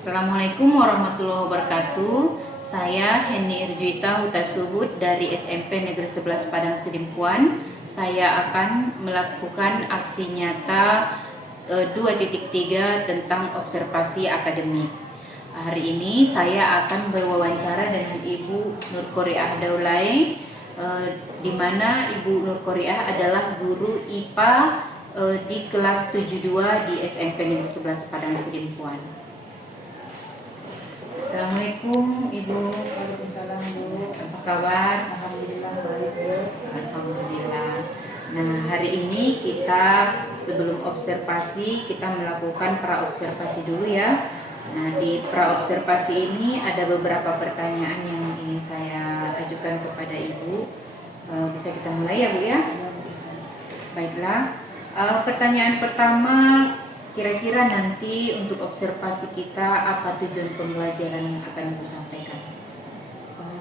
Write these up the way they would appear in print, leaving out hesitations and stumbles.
Assalamualaikum warahmatullahi wabarakatuh. Saya Henny Irjuita Huta Subud dari SMP Negeri 11 Padang Sidimpuan. Saya akan melakukan aksi nyata 2.3 tentang observasi akademik. Hari ini saya akan berwawancara dengan Ibu Nurkoriah Daulay, di mana Ibu Nurkoriah adalah guru IPA di kelas 72 di SMP Negeri 11 Padang Sidimpuan. Assalamualaikum Ibu. Waalaikumsalam Bu. Apa kabar? Alhamdulillah baik Bu. Alhamdulillah. Nah, hari ini kita sebelum observasi kita melakukan praobservasi dulu ya. Nah, di praobservasi ini ada beberapa pertanyaan yang ingin saya ajukan kepada Ibu. Bisa kita mulai ya Bu ya? Baiklah. Pertanyaan pertama, kira-kira nanti untuk observasi kita apa tujuan pembelajaran yang akan Ibu sampaikan?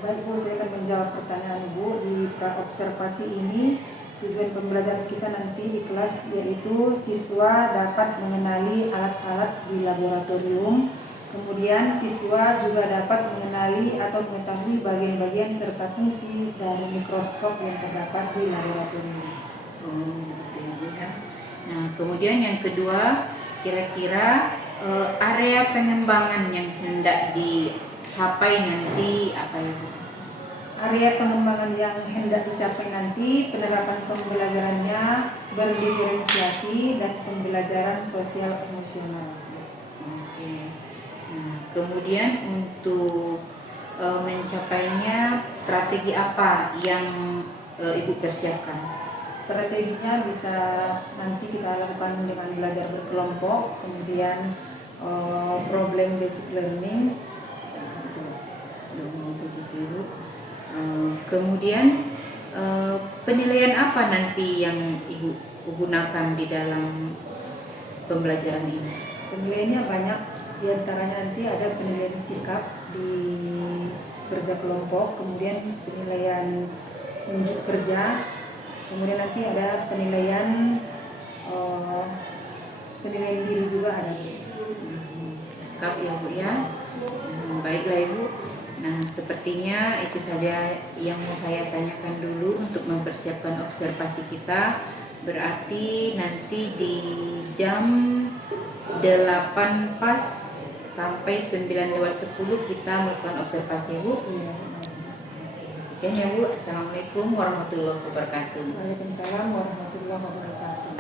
Baik Bu, saya akan menjawab pertanyaan Ibu. Di praobservasi ini tujuan pembelajaran kita nanti di kelas yaitu siswa dapat mengenali alat-alat di laboratorium. Kemudian siswa juga dapat mengenali atau mengetahui bagian-bagian serta fungsi dari mikroskop yang terdapat di laboratorium. Begitu ya. Nah, kemudian yang kedua, kira-kira area pengembangan yang hendak dicapai nanti apa ya Bu? Area pengembangan yang hendak dicapai nanti penerapan pembelajarannya berdiferensiasi dan pembelajaran sosial emosional. Oke. Nah, kemudian untuk mencapainya strategi apa yang Ibu persiapkan? Strateginya bisa nanti kita lakukan dengan belajar berkelompok, kemudian problem basic learning. Begitu. Kemudian penilaian apa nanti yang Ibu gunakan di dalam pembelajaran ini? Penilaiannya banyak, diantaranya nanti ada penilaian sikap di kerja kelompok, kemudian penilaian unjuk kerja, kemudian nanti ada penilaian diri juga ada. Lengkap ya Bu ya. Baiklah Ibu. Nah, sepertinya itu saja yang mau saya tanyakan dulu untuk mempersiapkan observasi kita. Berarti nanti di jam 8 pas sampai 9:10 kita melakukan observasi Bu. Iya. Sekian ya Bu. Assalamualaikum warahmatullahi wabarakatuh. Waalaikumsalam warahmatullahi wabarakatuh.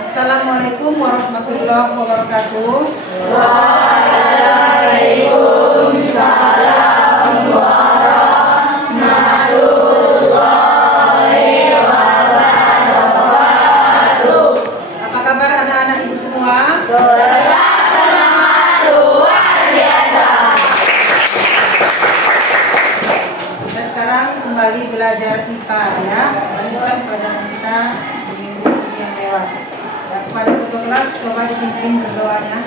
Assalamualaikum warahmatullahi wabarakatuh. Waalaikumsalam warahmatullahi wabarakatuh. Apa kabar anak-anak Ibu semua? Semangat luar biasa. Kita sekarang kembali belajar IPA ya. Lanjutkan pelajaran kita di minggu yang lewat. Ya, kepada ketua kelas coba dipimpin berdoanya.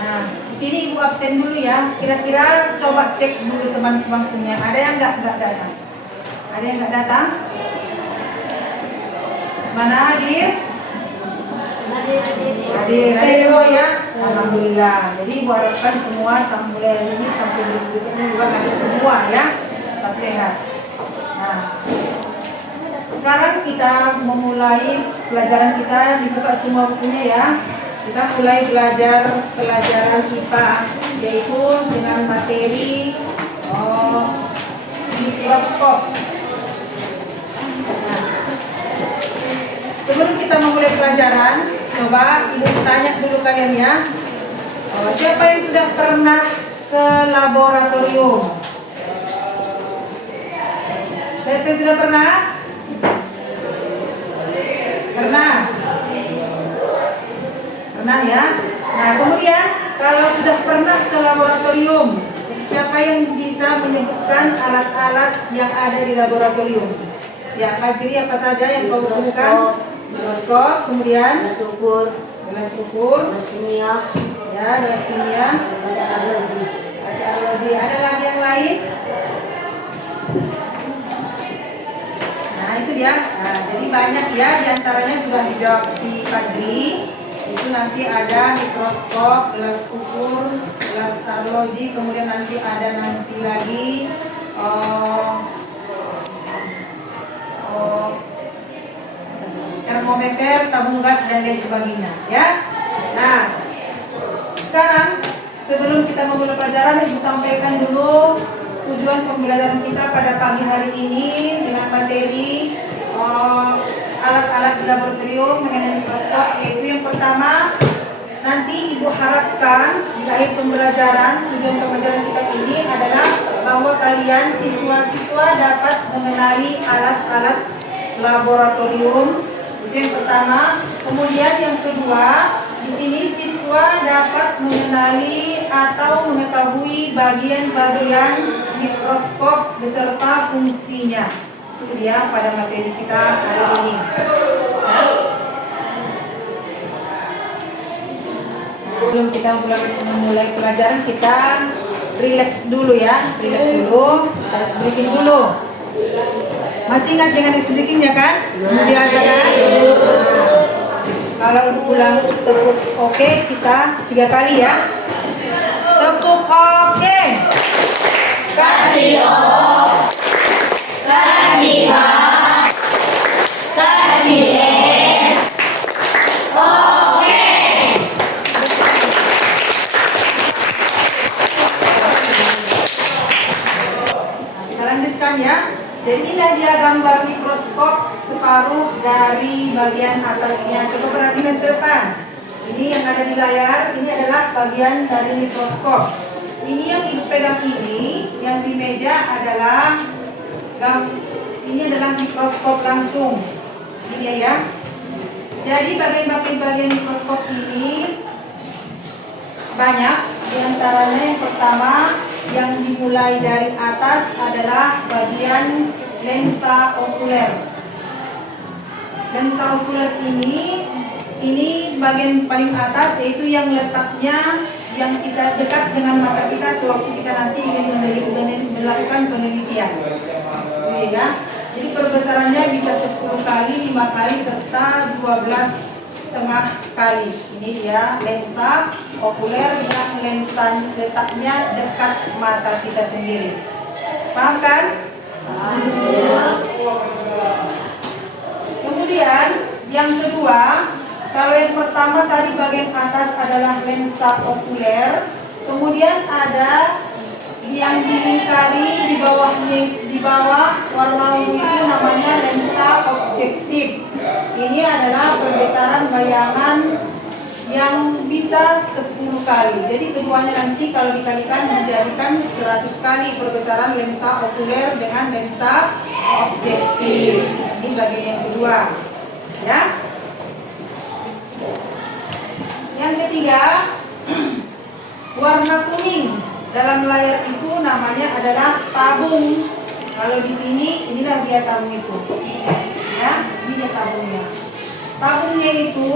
Nah, di sini Ibu absen dulu ya. Kira-kira coba cek dulu teman sebangkunya. Ada yang nggak datang? Ada yang nggak datang? Mana hadir? Hadir semua ya. Alhamdulillah. Jadi Ibu harapkan semua mulai hari ini sampai berikutnya juga hadir semua ya. Tetap sehat. Nah, sekarang kita memulai pelajaran kita. Dibuka semua bukunya ya. Kita mulai belajar pelajaran IPA, yaitu dengan materi mikroskop. Nah, sebelum kita memulai pelajaran, coba Ibu tanya dulu kalian ya. Siapa yang sudah pernah ke laboratorium? Siapa yang sudah pernah? Pernah? Pernah ya? Nah, kemudian kalau sudah pernah ke laboratorium, siapa yang bisa menyebutkan alat-alat yang ada di laboratorium? Ya, Fajri apa saja yang kau butuhkan? Mikroskop, kemudian Gelas ukur, gelas ukur, gelas kimia, ya, Ya, gas kimia. Arkeologi. Ada lagi yang lain? Nah, itu dia. Nah, jadi banyak ya, diantaranya sudah dijawab si Fajri. Itu nanti ada mikroskop, gelas ukur, gelas arkeologi, kemudian nanti ada lagi termometer, tabung gas dan lain sebagainya ya. Nah, sekarang sebelum kita memulai pelajaran, Ibu sampaikan dulu tujuan pembelajaran kita pada pagi hari ini dengan materi alat-alat di laboratorium mengenai mikroskop. Yaitu yang pertama, nanti Ibu harapkan di akhir pembelajaran, tujuan pembelajaran kita ini adalah bahwa kalian siswa-siswa dapat mengenali alat-alat laboratorium. Itu yang pertama. Kemudian yang kedua, di sini siswa dapat mengenali atau mengetahui bagian-bagian mikroskop beserta fungsinya. Itu dia pada materi kita hari ini. Sebelum kita memulai pelajaran, kita relax dulu ya. Relax dulu, kita breathing dulu. Masih ingat dengan breathingnya kan? Biasa kan? Kalau pulang tepuk oke, kita 3 kali ya. Tepuk oke. Kasih O, kasih H, kasih E. Oke. Kita lanjutkan ya. Jadi inilah dia gambar mikroskop separuh dari bagian atasnya. Coba perhatikan ke depan. Ini yang ada di layar, ini adalah bagian dari mikroskop. Ini yang Ibu pegang ini, yang di meja adalah ini adalah mikroskop langsung. Ini dia ya. Jadi bagian-bagian mikroskop ini banyak. Di antaranya yang pertama, yang dimulai dari atas adalah bagian lensa okuler. Lensa okuler ini bagian paling atas, yaitu yang letaknya yang kita dekat dengan mata kita sewaktu kita nanti ingin melakukan penelitian. Oke, ya. Jadi perbesarannya bisa 10 kali, 5 kali, serta 12,5 kali. Ini dia lensa okuler yang lensa letaknya dekat mata kita sendiri. Paham kan? Kemudian yang kedua, kalau yang pertama tadi bagian atas adalah lensa okuler, kemudian ada yang dilingkari di bawah warna ungu itu namanya lensa objektif. Ini adalah perbesaran bayangan yang bisa 10 kali. Jadi keduanya nanti kalau dikalikan menjadikan 100 kali perbesaran lensa okuler dengan lensa objektif. Ini bagian yang kedua. Ya. Yang ketiga, warna kuning dalam layar itu namanya adalah tabung. Kalau di sini inilah dia tabung itu. Ya, ini dia tabungnya. Tabungnya itu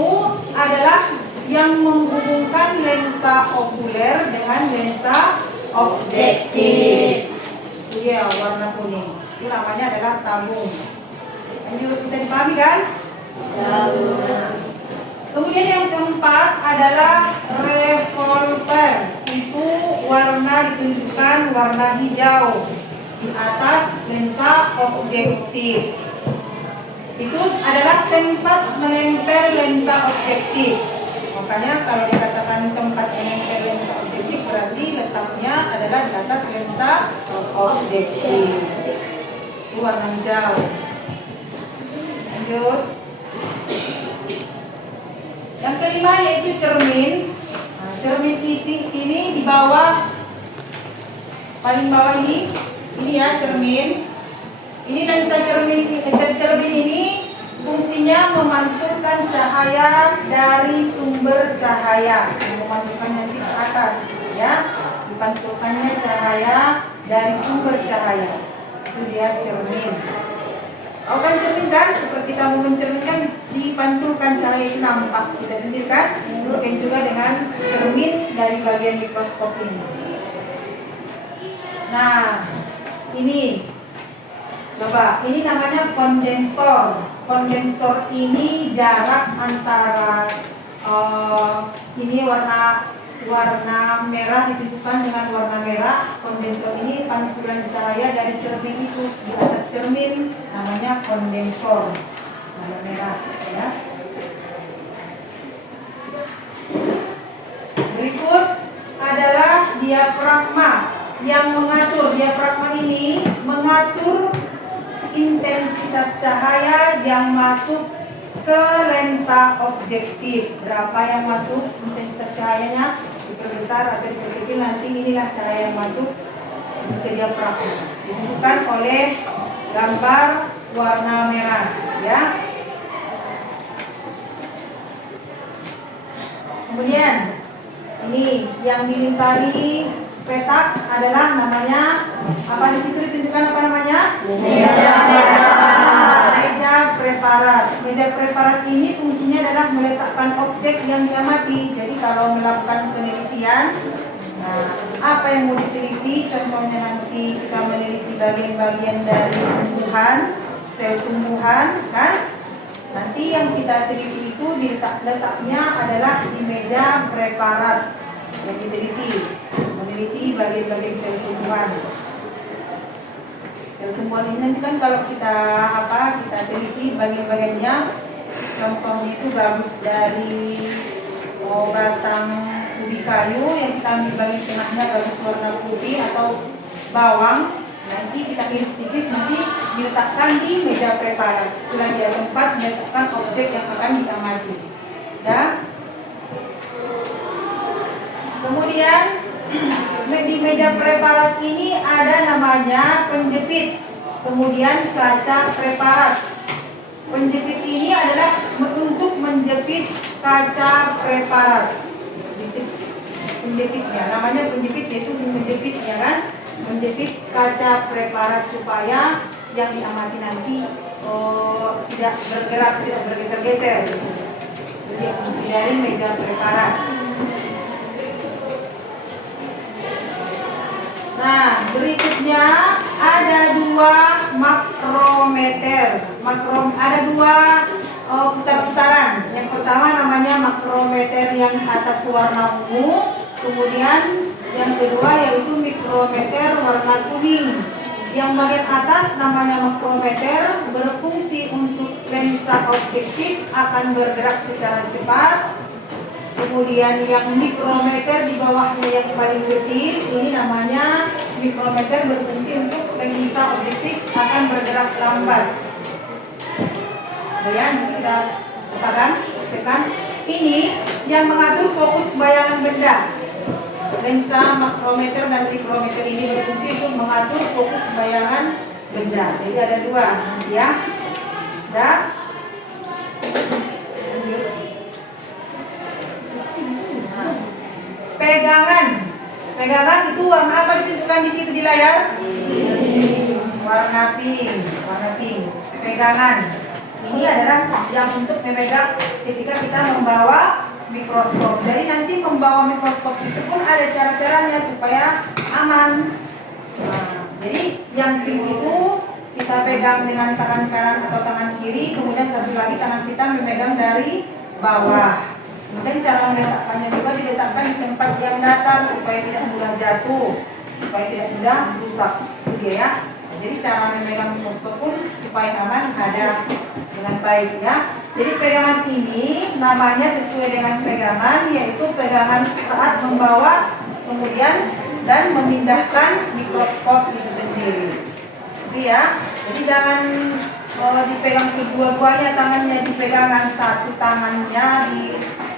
adalah yang menghubungkan lensa okuler dengan lensa objektif. Iya, warna kuning. Itu namanya adalah tabung. Lanjut, bisa dipahami kan? Kemudian yang keempat adalah revolver. Itu warna ditunjukkan warna hijau di atas lensa objektif. Itu adalah tempat menempel lensa objektif. Makanya kalau dikatakan tempat menempel lensa objektif berarti letaknya adalah di atas lensa objektif. Itu warna hijau. Lanjut. Yang kelima yaitu cermin. Nah, cermin ini di bawah, paling bawah ini ya cermin. Ini lensa cermin ini fungsinya memantulkan cahaya dari sumber cahaya, memantulkan nanti ke atas, ya. Dipantulkannya cahaya dari sumber cahaya. Itu dia cermin. Tahu kan cermin kan? Seperti kita mau mencerminkan, dipantulkan cahaya itu nampak kita sendiri kan? Mungkin juga dengan cermin dari bagian mikroskop ini. Nah, ini coba, ini namanya kondensor. Kondensor ini jarak antara ini warna merah ditunjukkan dengan warna merah. Kondensor ini pantulan cahaya dari cermin itu di atas cermin, namanya kondensor, warna merah ya. Berikut adalah diafragma yang mengatur. Diafragma ini mengatur intensitas cahaya yang masuk ke lensa objektif. Berapa yang masuk intensitas cahayanya, diperbesar atau diperkecil, nanti inilah cahaya yang masuk ke diafragma. Ditunjukkan oleh gambar warna merah ya. Kemudian ini yang dilingkari petak adalah namanya apa, di situ ditunjukkan apa namanya? Meja preparat. Meja preparat ini fungsinya adalah meletakkan objek yang diamati. Jadi kalau melakukan penelitian, nah, apa yang mau diteliti? Contohnya nanti kita meneliti bagian-bagian dari tumbuhan, sel tumbuhan, kan? Nanti yang kita teliti itu letaknya adalah di meja preparat yang diteliti, meneliti bagian-bagian sel tumbuhan. Sel tumbuhan ini nanti kan kalau kita teliti bagian-bagiannya, contohnya itu gabus dari batang ubi kayu yang kita ambil bagian tengahnya gabus warna putih atau bawang, nanti kita iris tipis, nanti diletakkan di meja preparat. Itulah dia tempat meletakkan objek yang akan diamati. Ya. Kemudian di meja preparat ini ada namanya penjepit, kemudian kaca preparat. Penjepit ini adalah untuk menjepit kaca preparat. Penjepitnya, namanya penjepit, yaitu menjepitnya kan, menjepit kaca preparat supaya yang diamati nanti tidak bergerak, tidak bergeser-geser. Jadi fungsi dari meja preparat. Nah, berikutnya ada dua makrometer. Ada dua putar-putaran. Yang pertama namanya makrometer yang atas warna ungu, kemudian yang kedua yaitu mikrometer warna kuning. Yang bagian atas namanya makrometer, berfungsi untuk lensa objektif, akan bergerak secara cepat. Kemudian yang mikrometer di bawahnya yang paling kecil, ini namanya mikrometer, berfungsi untuk lensa objektif, akan bergerak lambat. Ya, nanti kita tekan. Ini yang mengatur fokus bayangan benda. Lensa makrometer dan mikrometer ini berfungsi untuk mengatur fokus bayangan benda. Jadi ada dua, ya. Sudah. Pegangan itu warna apa ditunjukkan di situ di layar? Warna pink. Pegangan. Ini adalah yang untuk memegang ketika kita membawa mikroskop. Jadi nanti membawa mikroskop itu pun ada cara-caranya supaya aman. Nah, jadi yang pink itu kita pegang dengan tangan kanan atau tangan kiri, kemudian satu lagi tangan kita memegang dari bawah. Kemudian cara meletakkannya juga diletakkan di tempat yang datar supaya tidak mudah jatuh, supaya tidak mudah rusak. Itu ya. Jadi cara memegang mikroskop pun supaya aman ada dengan baik ya. Jadi pegangan ini namanya sesuai dengan pegangan, yaitu pegangan saat membawa kemudian dan memindahkan mikroskop itu sendiri. Itu ya. Jadi jangan dipegang kedua-duanya, tangannya dipegangan, satu tangannya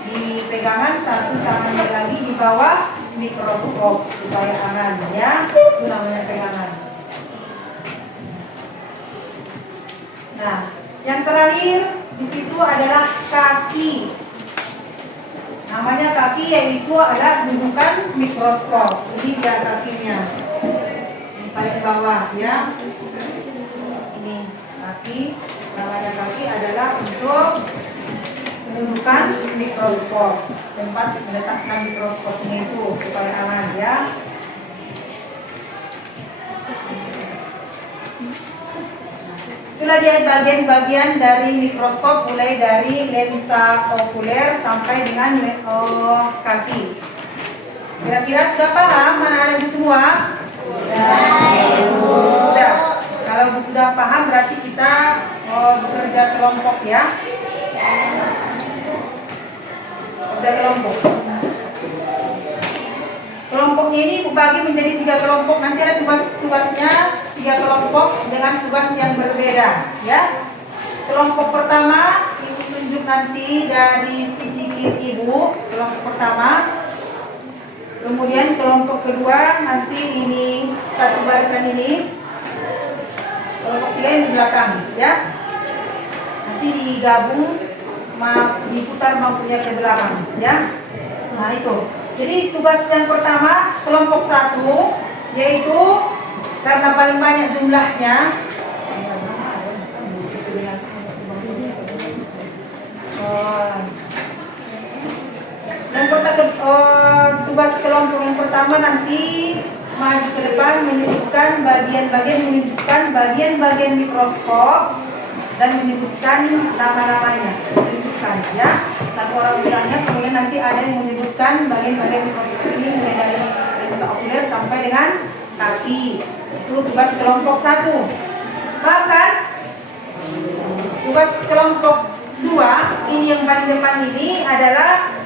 di pegangan, satu tangannya lagi di bawah mikroskop supaya aman ya. Itu namanya pegangan. Nah, yang terakhir di situ adalah kaki. Namanya kaki, yaitu adalah dudukan mikroskop. Ini dia kakinya. Ini paling bawah ya. Ini kaki. Namanya kaki adalah untuk kedudukan mikroskop, tempat meletakkan mikroskopnya itu supaya aman ya. Itulah dia bagian-bagian dari mikroskop, mulai dari lensa okuler sampai dengan kaki. Kira-kira sudah paham anak-anak ibu semua? Sudah. Kalau sudah paham berarti kita bekerja kelompok ya. Kerja kelompok. Kelompoknya ini dibagi menjadi 3 kelompok. Nanti ada tugas-tugasnya 3 kelompok dengan tugas yang berbeda ya. Kelompok pertama ibu tunjuk nanti dari sisi kiri ibu, kelompok pertama. Kemudian kelompok kedua nanti ini satu barisan ini. Kelompok 3 yang di belakang ya. Nanti digabung, diputar mampunya ke belakang ya. Nah itu. Jadi tugas yang pertama kelompok 1 yaitu karena paling banyak jumlahnya yang pertama, tugas kelompok yang pertama nanti maju ke depan menunjukkan bagian-bagian mikroskop dan menyebutkan nama-namanya, menunjukkan ya. Satu orang bilangnya, kemudian nanti ada yang menyebutkan bagian-bagian mikroskop ini mulai dari lensa okuler sampai dengan kaki. Itu tugas kelompok 1. Bahkan tugas kelompok 2 ini yang paling depan ini adalah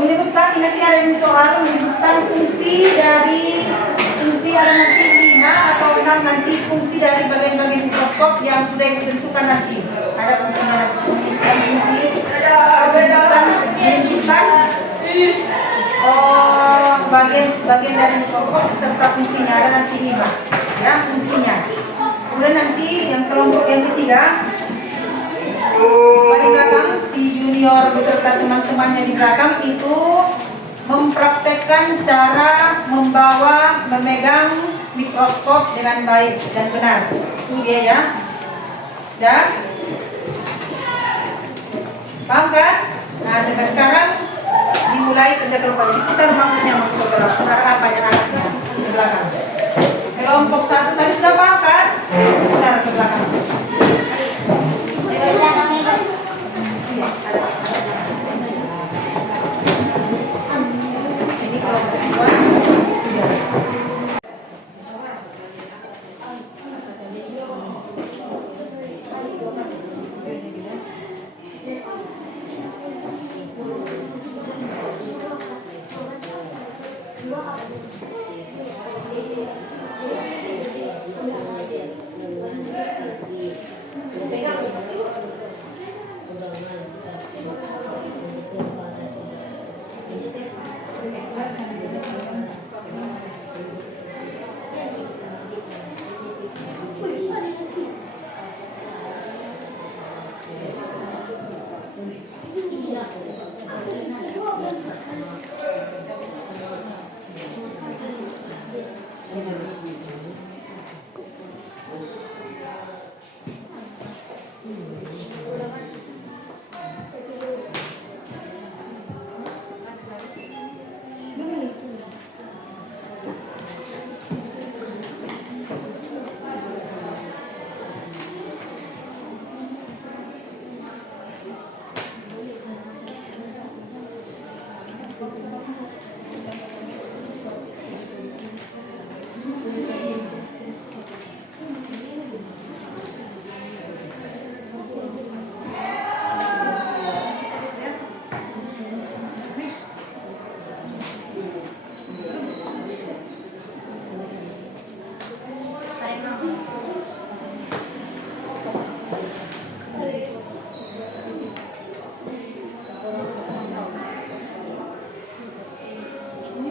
menyebutkan, nanti ada yang soal menyebutkan fungsi ada nanti 5 atau 6 nanti fungsi dari bagian-bagian mikroskop yang sudah ditentukan nanti. Ada fungsinya nanti, menunjukkan bagian dari mikroskop serta fungsinya ada nanti 5 ya fungsinya. Kemudian nanti yang kelompok yang ketiga paling belakang si junior beserta teman-temannya di belakang itu mempraktekkan cara memegang mikroskop dengan baik dan benar. Itu dia ya. Dan paham kan? Nah, dengan sekarang dimulai kerja kelompok. Jadi kita mampunya ke belakang. Arah apa yang arahnya ke belakang. Kelompok 1 tadi sudah paham kan? Putar ke belakang. Ini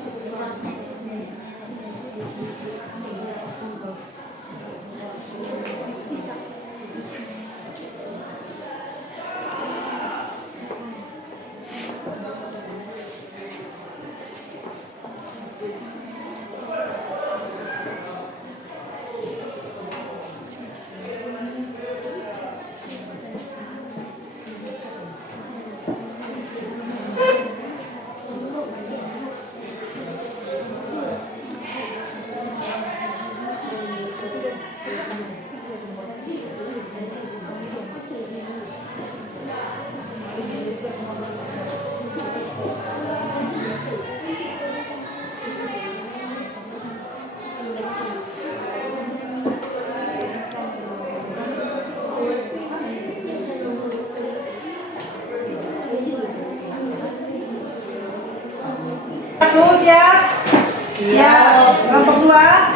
kelompok 2. satu siap? Siap. Kelompok dua?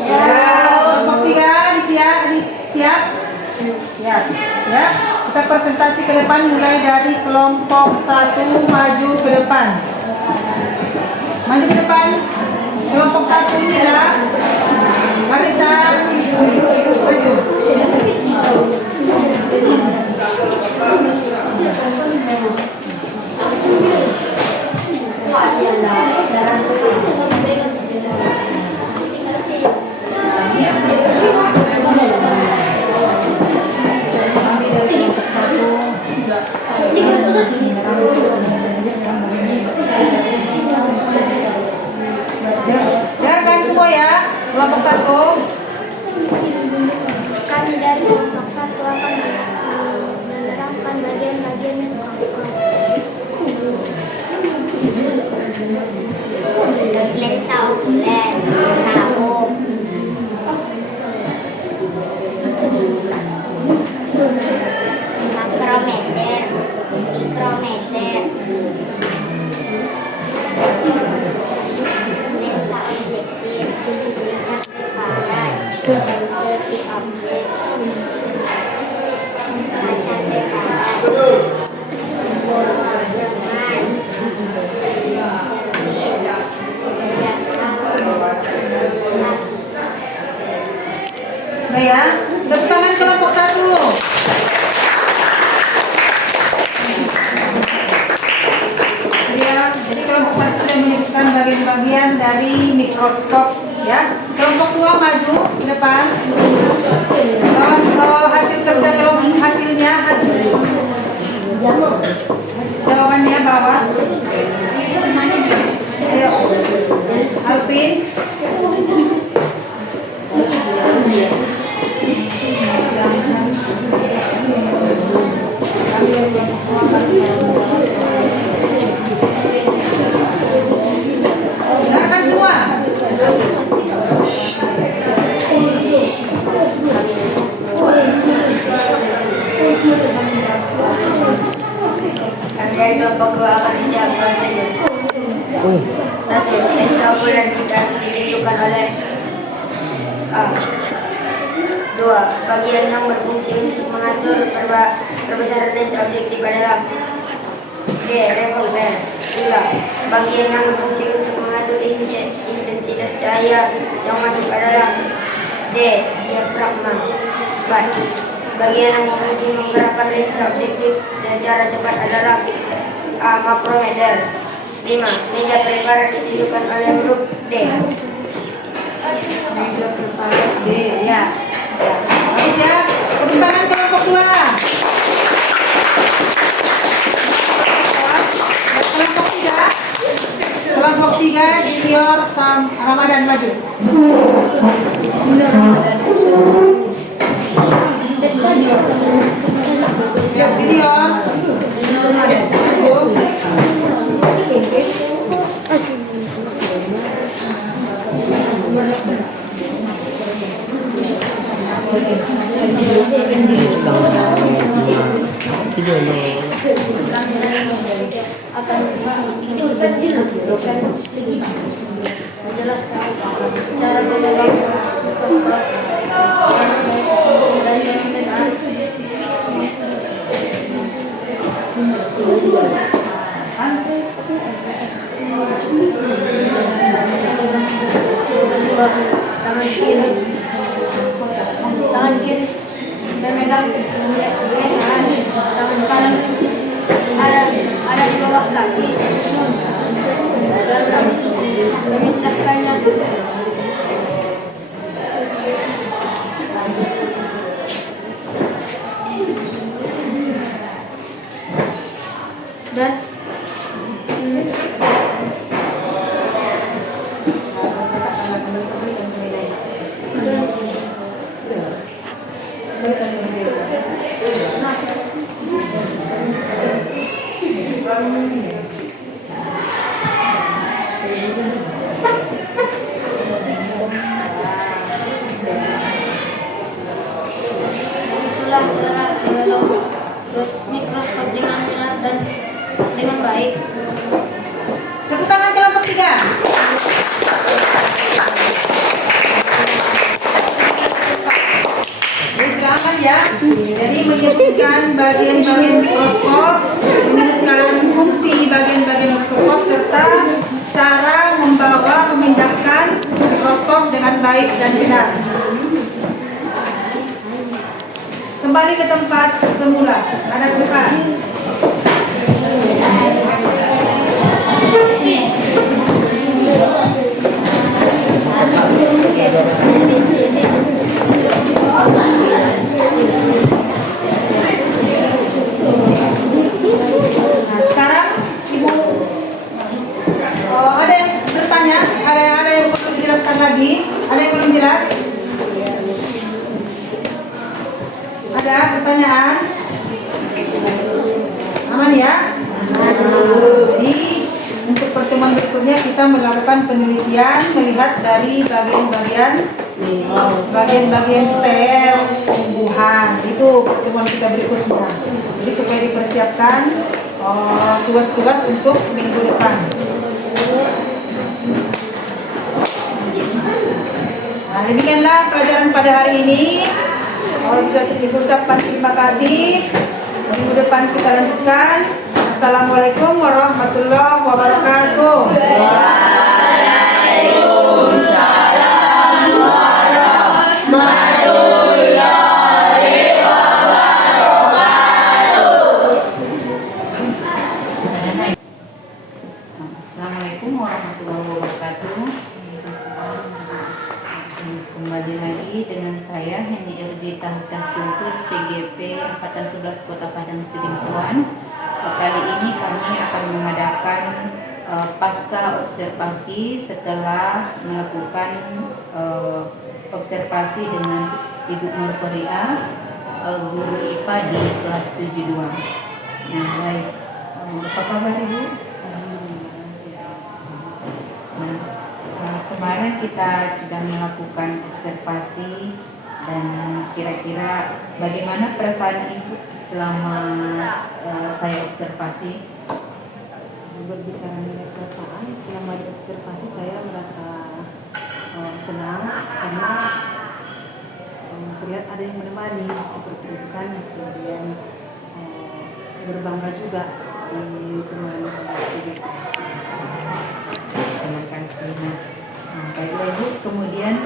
Siap. Kelompok tiga siap? Siap. Ya, kita presentasi ke depan mulai dari kelompok satu maju ke depan. Maju ke depan. Kelompok satu ini lah. Barisan maju. Dengarkan semua ya, kelompok satu. Kami dari kelompok satu akan menerangkan bagian-bagian lensa okuler, tahu, makrometer, mikrometer, lensa objektif, lensa separat, segi objek, kaca teparan, Nah ya, tepuk tangan kelompok satu. Ya, jadi kelompok satu sudah menyebutkan bagian-bagian dari mikroskop. Ya, kelompok dua maju ke depan. Hasil kerja hasilnya jawabannya bawah. Ayo, Alvin. Dengarkan semua. Kami dari kelompok dua akan menjawab soal berikut. Satu, lensa okuler ditentukan oleh A. Dua, bagian yang berfungsi untuk mengatur perbesaran lensa objektif adalah D. Refraktor. Tiga, bagian yang berfungsi untuk mengatur intensitas cahaya yang masuk adalah D. Diafragma. Empat, bagian yang berfungsi menggerakkan lensa objektif secara cepat adalah A. Makrometer. 5. Meja preparat ditunjukkan oleh huruf D. Meja preparat D, ya. Habis ya, tepuk tangan kelompok dua. Kelompok tiga, Junior Sam Ramadan maju. Ya, Junior. Maju. Akan menjelaskan cara memegang tangan kiri memegang tangan kanan ada di bawah kaki. Memisahkannya. kembali ke tempat semula. Ada bukan? Nah, sekarang Ibu ada yang bertanya? Ada yang perlu dijelaskan lagi? Ada yang belum jelas? Ada pertanyaan? Aman ya? Jadi untuk pertemuan berikutnya kita melakukan penelitian melihat dari bagian sel tumbuhan. Itu pertemuan kita berikutnya. Jadi supaya dipersiapkan tugas-tugas untuk minggu depan. Nah, demikianlah pelajaran pada hari ini. Bisa diucapkan terima kasih. Minggu depan kita lanjutkan. Assalamualaikum warahmatullahi wabarakatuh. Waalaikumsalam warahmatullahi wabarakatuh. Assalamualaikum warahmatullahi wabarakatuh. Kembali lagi dengan saya Henny Irjita Hutasubud, CGP Angkatan 11 Kota Padang Sidimpuan. Kali ini kami akan mengadakan pasca observasi setelah melakukan observasi dengan Ibu Nurkoria, guru IPA di kelas 72. Nah, baik. Apa kabar Ibu? Kemarin kita sudah melakukan observasi dan kira-kira bagaimana perasaan Ibu selama saya observasi? Berbicara mengenai perasaan, selama di observasi saya merasa senang karena terlihat ada yang menemani seperti itu kan, kemudian berbangga juga ditemani oleh CGP. Terima kasih. Nah, baiklah Ibu, kemudian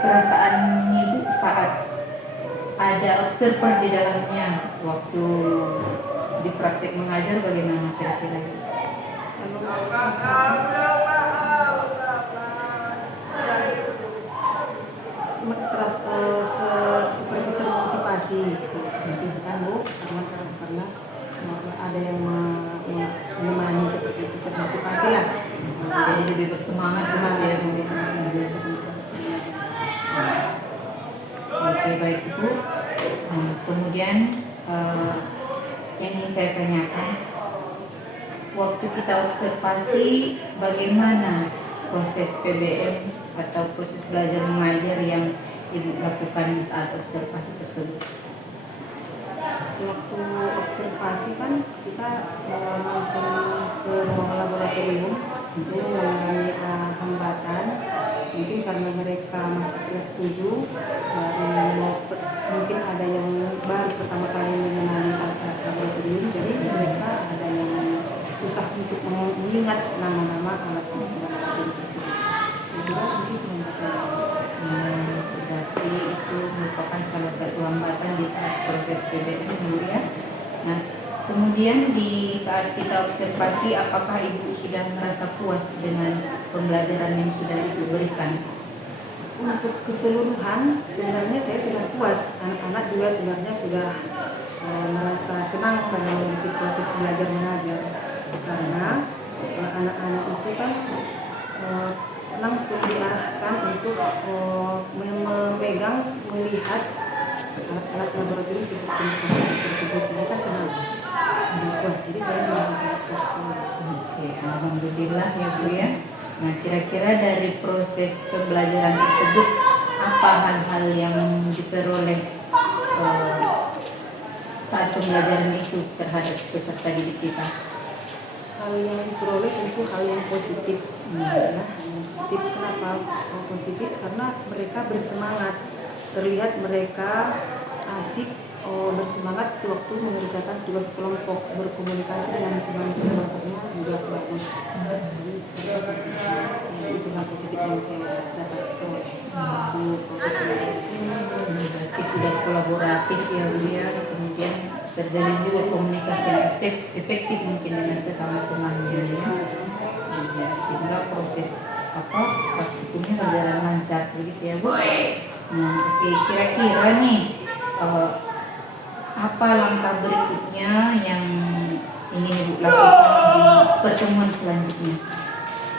perasaan Ibu saat ada observer di dalamnya waktu di praktek mengajar bagaimana kira-kira? Kalau perasaan seperti termotivasi seperti itu kan Bu, karena ada yang menemani seperti itu, termotivasi lah. Jadi lebih bersemangat ya Bu. Oke, baik Ibu. Kemudian yang ingin saya tanyakan, waktu kita observasi bagaimana proses PBM atau proses belajar mengajar yang Ibu lakukan saat observasi tersebut? Sewaktu observasi kan kita langsung ke ruang laboratorium itu mengalami hambatan, mungkin karena mereka masih kelas 7 mungkin ada yang baru pertama kali mengenali alat-alat laboratorium, jadi mereka ada yang susah untuk mengingat nama-nama alat-alat laboratorium tersebut. Saya kira di situ Berarti itu merupakan salah satu hambatan di saat proses PBM dulu ya. Nah, kemudian di saat kita observasi, apakah Ibu sudah merasa puas dengan pembelajaran yang sudah Ibu berikan? Untuk keseluruhan sebenarnya saya sudah puas. Anak-anak juga sebenarnya sudah merasa senang pada mengikuti proses belajar mengajar, karena anak-anak itu kan langsung diarahkan untuk memegang, melihat alat-alat laboratorium seperti tersebut. Mereka senang, sudah puas. Jadi saya merasa sangat puas. Oke, alhamdulillah ya Bu ya. Nah, kira-kira dari proses pembelajaran tersebut apa hal-hal yang diperoleh saat pembelajaran itu terhadap peserta didik kita? Hal yang diperoleh tentu hal yang positif. Ya. Positif, kenapa positif? Karena mereka bersemangat, terlihat mereka asik, bersemangat sewaktu mengerjakan tugas kelompok, berkomunikasi dengan teman sekelompoknya juga bagus. Jadi itulah positif yang saya dapat peroleh untuk proses belajar. terjalin juga komunikasi yang efektif mungkin dengan sesama temannya ya. Ya, sehingga proses praktikumnya berjalan lancar begitu ya Bu. Nah, oke, kira-kira nih apa langkah berikutnya yang ingin Ibu lakukan di pertemuan selanjutnya?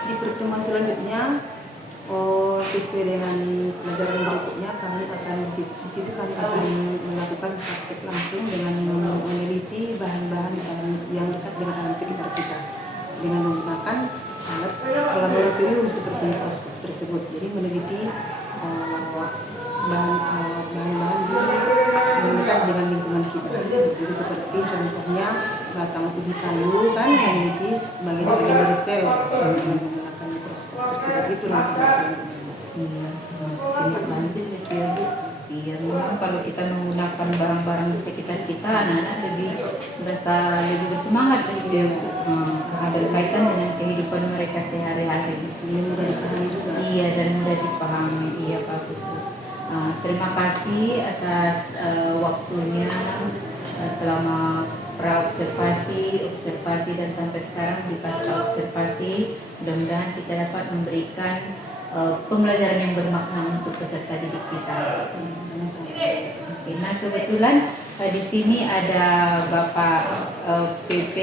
Di pertemuan selanjutnya, sesuai dengan pelajaran berikutnya, kami akan di situ kami akan melakukan praktek langsung dengan meneliti bahan-bahan yang dekat dengan alam sekitar kita dengan menggunakan alat laboratorium seperti mikroskop tersebut. Jadi meneliti bahan-bahan yang dekat dengan lingkungan kita. Jadi seperti contohnya batang ubi kayu kan meneliti bagian-bagian dari sel dengan menggunakan mikroskop tersebut. Itu rencana selanjutnya. Iya, tindak lanjut gitu ya Bu. Iya, memang kalau kita menggunakan barang-barang di sekitar kita, anak-anak lebih bersemangat gitu ya Bu. Karena berkaitan dengan kehidupan mereka sehari-hari. Ini mudah dipahami juga. Iya, dan mudah dipahami. Iya, bagus Bu. Terima kasih atas waktunya selama praobservasi, observasi dan sampai sekarang di pasca observasi. Mudah-mudahan kita dapat memberikan pembelajaran yang bermakna untuk peserta didik kita. Sama-sama. Oke, nah kebetulan di sini ada Bapak PP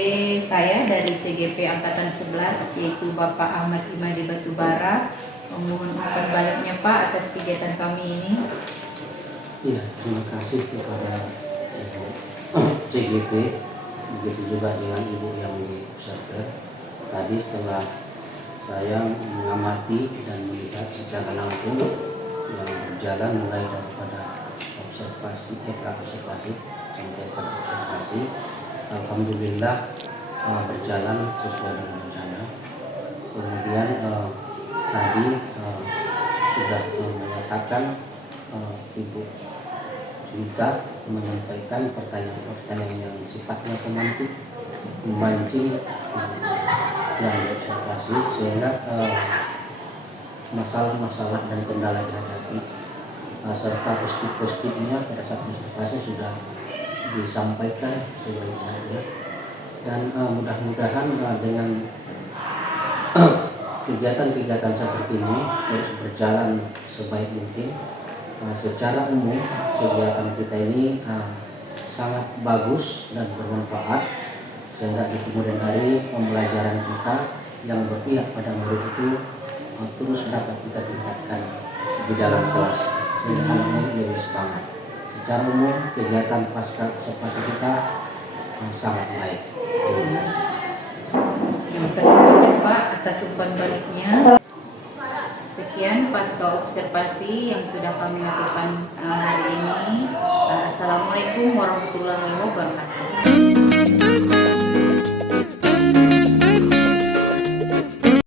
saya dari CGP Angkatan 11 yaitu Bapak Ahmad Imadi Batubara. Mohon umpan baliknya Pak atas kegiatan kami ini. Iya, terima kasih kepada Ibu CGP, begitu juga dengan Ibu yang di observer. Tadi setelah saya mengamati dan melihat secara langsung yang berjalan mulai daripada observasi sampai pada observasi, alhamdulillah berjalan sesuai dengan rencana. Kemudian tadi sudah menyatakan Ibu Juwita menyampaikan pertanyaan-pertanyaan yang sifatnya pemantik, memancing yang diobservasi, sehingga masalah-masalah dan kendala dihadapi serta positif-positifnya pada saat observasi sudah disampaikan sebaik-baiknya. Dan mudah-mudahan dengan kegiatan-kegiatan seperti ini terus berjalan sebaik mungkin. Secara umum kegiatan kita ini sangat bagus dan bermanfaat, sehingga di kemudian hari pembelajaran kita yang berpihak pada murid itu terus dapat kita tingkatkan di dalam kelas sehingga anak-anak lebih semangat. Secara umum kegiatan pasca observasi kita sangat baik. Terima kasih. Terima kasih banyak Pak atas umpan baliknya. Sekian pasca observasi yang sudah kami lakukan hari ini. Assalamualaikum warahmatullahi wabarakatuh.